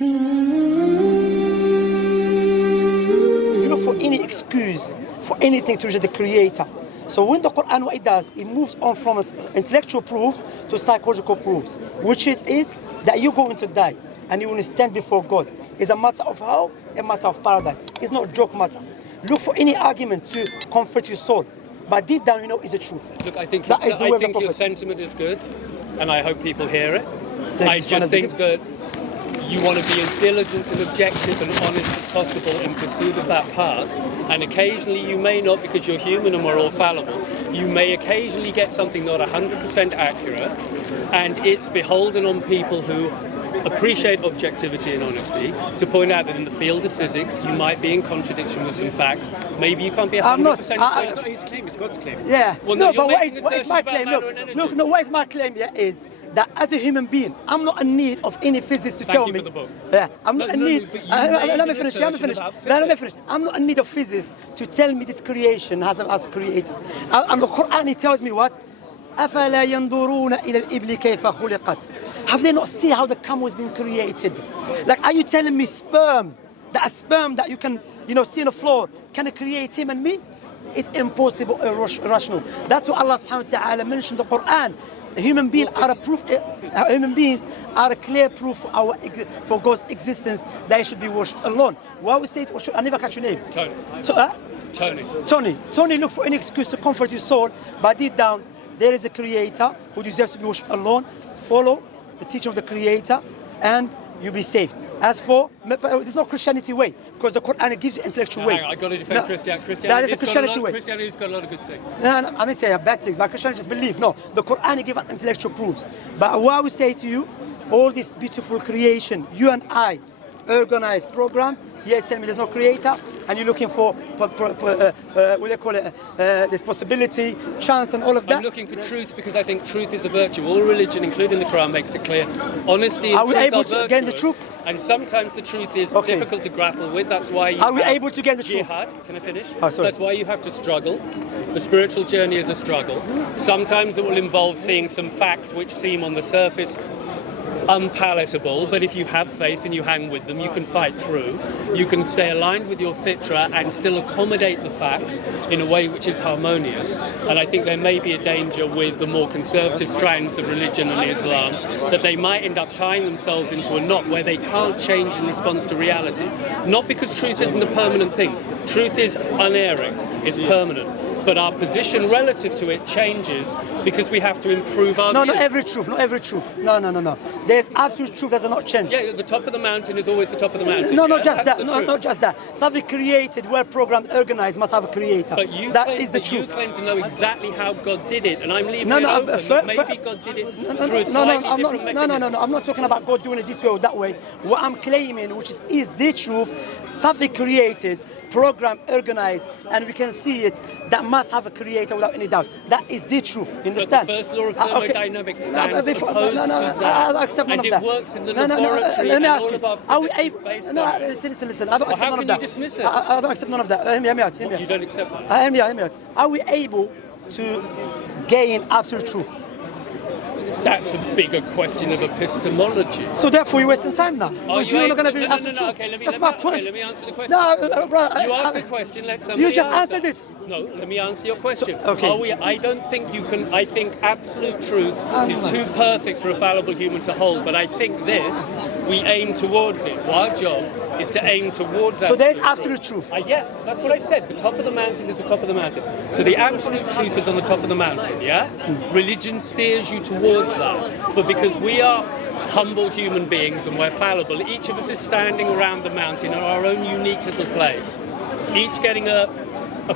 You look for any excuse for anything to reject the Creator. So when the Quran, what it does, it moves on from intellectual proofs to psychological proofs, which is that you're going to die and you will stand before God. It's a matter of how, a matter of paradise. It's not a joke matter. Look for any argument to comfort your soul, but deep down you know it's the truth. Look, I think, that is the way of the your Prophet. sentiment is good, and I hope people hear it. I This one just as a think gift. that you want to be as diligent and objective and honest as possible in pursuit of that path. And occasionally you may not, because you're human and we're all fallible, you may occasionally get something not 100% accurate, and it's beholden on people who appreciate objectivity and honesty to point out that in the field of physics you might be in contradiction with some facts. Maybe you can't be 100% I'm not- certain. It's not his claim, it's God's claim. Yeah. Well, no, no, but you're what making is my assertions claim? about matter and energy. Look, no, what is my claim here is that as a human being, I'm not in need of any physics to tell you me. for the book. Yeah, I'm not in No, need. but you Let made me an finish. assertion about Let me physics. finish. I'm not in need of physics to tell me this creation has a creator. And the Quran, it tells me what? أفلا ينظرون إلى الإبل كيف خلقت. Have they not seen how the camel has been created? Like, are you telling me sperm that you can, see on the floor, can it create him and me? It's impossible, irrational. That's what Allah subhanahu wa ta'ala mentioned in the Quran. Human beings are a clear proof for God's existence that He should be worshipped alone. Why we say it? I never catch your name. Tony. So, Tony. Tony, look for any excuse to comfort your soul, but deep down, there is a Creator who deserves to be worshipped alone. Follow the teaching of the Creator, and you'll be saved. As for, there's no Christianity way, because the Quran gives you intellectual way. Hang on, I got to defend Christianity. That is a Christianity way. Christianity's got a lot of good things. No, I didn't say bad things, but Christianity is belief. No, the Quran gives us intellectual proofs. But what I would say to you, all this beautiful creation, you and I, organized program, here tell me there's no creator, and you're looking for, what do you call it, this possibility, chance and all of that. I'm looking for truth because I think truth is a virtue. All religion, including the Quran, makes it clear. Honesty and Are we truth able are to gain the virtuous, truth? And sometimes the truth is Okay. difficult to grapple with. That's why you Are we have able to gain the truth? jihad. Can I finish? Oh, sorry. That's why you have to struggle. The spiritual journey is a struggle. Sometimes it will involve seeing some facts which seem on the surface unpalatable, but if you have faith and you hang with them, you can fight through. You can stay aligned with your fitra and still accommodate the facts in a way which is harmonious. And I think there may be a danger with the more conservative strands of religion and Islam that they might end up tying themselves into a knot where they can't change in response to reality. Not because truth isn't a permanent thing. Truth is unerring, it's permanent. But our position relative to it changes because we have to improve our No, view. not every truth. No. There's absolute truth that does not change. Yeah, the top of the mountain is always the top of the mountain. No, yeah? not just That's that. the No, truth. not just that. Something created, well programmed, organized must have a creator. But you That claim, is the but truth. You claim to know exactly how God did it, and I'm leaving No, it no, open that maybe fir- God did it No, through a slightly different mechanism. no. I'm not talking about God doing it this way or that way. What I'm claiming, which is the truth, something created, programmed, organized, and we can see it, that must have a creator without any doubt. That is the truth. You understand? But the first law of Okay. thermodynamics No, stands before- opposed no, to that. I accept none And of it that. works in the No, laboratory let me and ask all you. of our Are we physics able? is based No, on it. listen. I don't accept how none of can that. you dismiss it? I don't accept none of that. Hear me out. You don't accept that? Hear me out. Are we able to gain absolute truth? That's a bigger question of epistemology. So therefore, you're wasting time now. Because you you're not able going to to- be no, absolute truth. okay, That's my point. let me answer the question. No, bro. You asked the question, let somebody You just answer. answered it. No, let me answer your question. So- okay. I don't think you can. I think absolute truth is too perfect for a fallible human to hold, but I think we aim towards it. Our job is to aim towards that. So there is absolute truth. Yeah, that's what I said. The top of the mountain is the top of the mountain. So the absolute truth is on the top of the mountain, yeah? Religion steers you towards that. But because we are humble human beings and we're fallible, each of us is standing around the mountain in our own unique little place, each getting a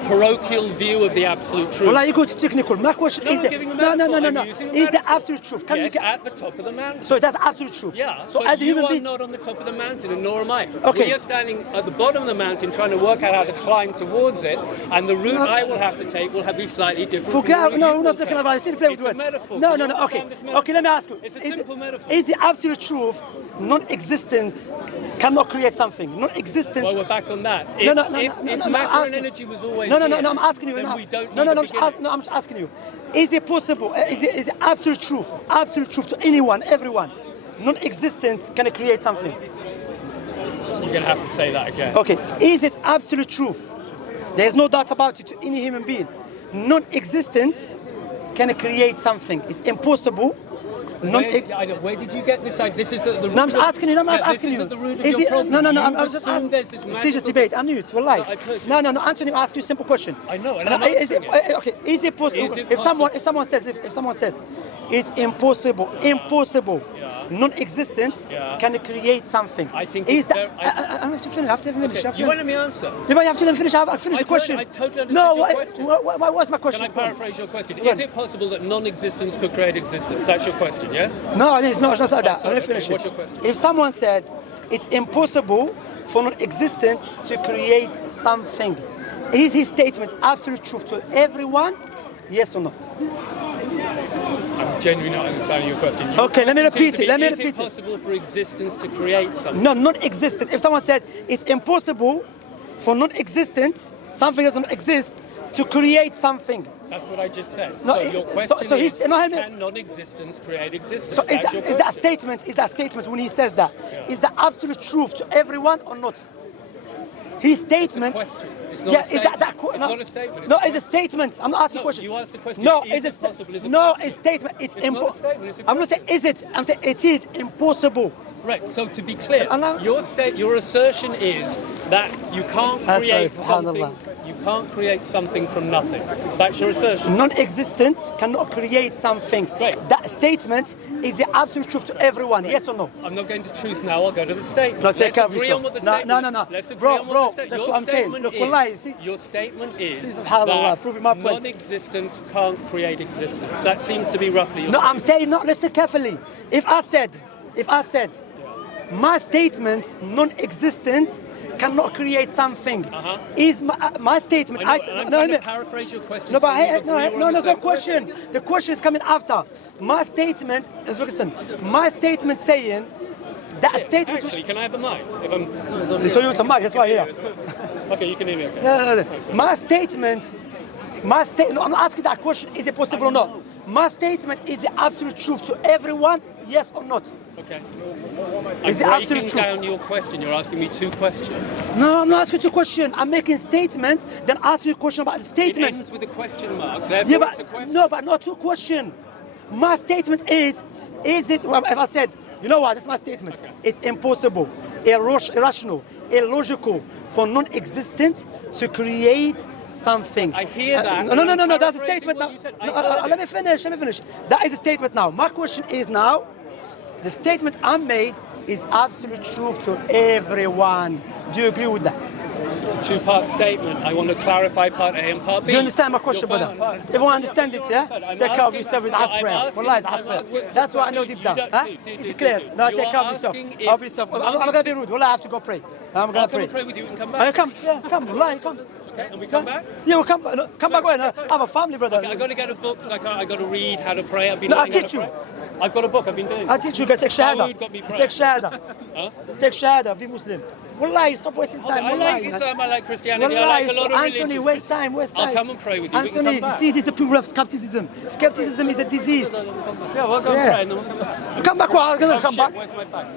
parochial view of the absolute truth. Well, you go to technical. My question No, is I'm the giving a no. metaphor. I'm using a Is the metaphor. absolute truth? Can we Yes, get at the top of the mountain. so that's absolute truth. Yeah, So but as a human you are being, not on the top of the mountain, and nor am I. Okay. We are standing at the bottom of the mountain trying to work out how to climb towards it, and the route I will have to take will be slightly different. from the forget. route No, you we're will not talking take. about it. See the play with It's a words. metaphor. No. Can you Okay. understand this metaphor? Okay, let me ask you. It's a simple metaphor. Is the absolute truth non-existent? Cannot create something. Non-existent. Well, we're back on that. No, If I'm matter and asking- energy was always No, here, I'm asking you then now. we don't No, need I'm a just beginning. I'm just asking you. Is it possible? Is it absolute truth to anyone, everyone? Non-existent can create something. You're going to have to say that again. Okay, is it absolute truth? There's no doubt about it to any human being. Non-existent can create something. It's impossible. Where did you get this? This is the root. No, I'm just asking you. No, I'm just asking you. This is at the root of Is your it, problem. no, no, no. You I'm just assume there's asking. this Serious magical- debate. I'm new. Well, live. No, I heard you. No, Anthony, I ask you a simple question. I know, and No, I'm is it answering it. okay? Is it possible? Is it If someone says, it's impossible, non-existent Yeah. can create something. I think is it's that? I have to finish. I have to finish. Okay, you want me to answer? You have to let me finish. I finish the question. I totally understand No, your what, question. what was my Can question? I paraphrase your question? Go on. Is it possible that non-existence could create existence? That's your question, yes? No, it's not like that. sorry, Let me finish okay, what's it. your question? If someone said it's impossible for non-existent to create something, is his statement absolute truth to everyone? Yes or no? I'm genuinely not understanding your question. Your Okay, let me question seems repeat to it. be, Let me is repeat it it. possible for existence to create something? No, non-existent. If someone said it's impossible for non-existent, something doesn't exist, to create something. That's what I just said. No, so your question so he's- is, no, I mean- can non-existence create existence? So That's your is that question. statement? Is that statement when he says that? Yeah. Is that absolute truth to everyone or not? His statement. question. It's not Yeah, a is that statement. qu- It's no, not a statement, it's No, a it's a statement. I'm not asking a No, question. you asked a question. No, Is it's it possible? Is it no, possible? it's statement. It's It's not a impossible. statement, it's a I'm not saying is it. I'm saying it is impossible. Right, so to be clear, And now- your assertion is that you can't That's create right, something. subhanallah. You can't create something from nothing. That's your assertion. Non-existent cannot create something. Right. That statement is the absolute truth to everyone. Yes or no? I'm not going to truth now. I'll go to the statement. No, take Let's care of agree yourself. on what the No, statement no. is. Let's agree Bro, on what the that's your what I'm saying. statement Look, is- wallahi, you see? Your statement is See, subhanallah, that proving my point. non-existence can't create existence. That seems to be roughly your No, statement. I'm saying no. Listen carefully. If I said, my statement non-existent cannot create something. Is my statement? I know, and I'm no, trying no, to paraphrase your question. no, so but you hey, agree we're on no, the there's no same question. The question is coming after. My statement is listen. My statement saying that statement. Actually, can I have the mic? If I'm... So you to mic. That's why here. Okay, you can hear me. Okay. No. My statement. No, I'm not asking that question. Is it possible or not? My statement is the absolute truth to everyone. Yes or not? Okay. Is it I'm absolute breaking truth? down your question. You're asking me two questions. No, I'm not asking you a question. I'm making statement, then ask you a question about the It statement. ends with a question mark. Therefore, Yeah, it's a but question. no, but not two question. My statement is it? Well, if I said, you know what? That's my statement. Okay. It's impossible, irrational, illogical for non-existent to create something. I hear that, No, and I'm that's a paraphrasing statement now. what you said. I No, heard it. let me finish. That is a statement now. My question is now, the statement I made is absolute truth to everyone. Do you agree with that? It's a two-part statement. I want to clarify part A and part B. Do you understand my question, You're brother? fine. Everyone understand it, yeah? I'm Take care of asking- yourself with no, I'm aspirin. asking- Wallahi, it's I'm aspirin. asking- That's what I know deep down. You don't- Huh? do, It's do, clear. do. No, You take are care of yourself. asking if Help yourself. I'm not going to be rude. Wallahi, I have to go pray. I'm going I'll to come pray. and pray with you and come back. Come. Wallahi, come. Okay, and we come back? Yeah, we'll come. Look, come back. When I have a family, brother. I got to get a book because I got to read how to pray. I've been No, I'll learning how to teach you. pray. I've got a book. I've been doing. I'll teach you. Take shahada. Dawood got me You praying. take shahada. Huh? Take shahada. Be Muslim. Wallahi, stop wasting time. I Wallahi, like man. Islam. I like Christianity. I Wallahi, like a lot of Anthony, religions. waste time. I'll come and pray with you. We can Anthony, come you back. see, this is the people of skepticism. Skepticism is a disease. Yeah, we'll go and Yeah. pray and then we'll come back. Come back. Well, I'm going to Oh, come shit, back. Where's my bags?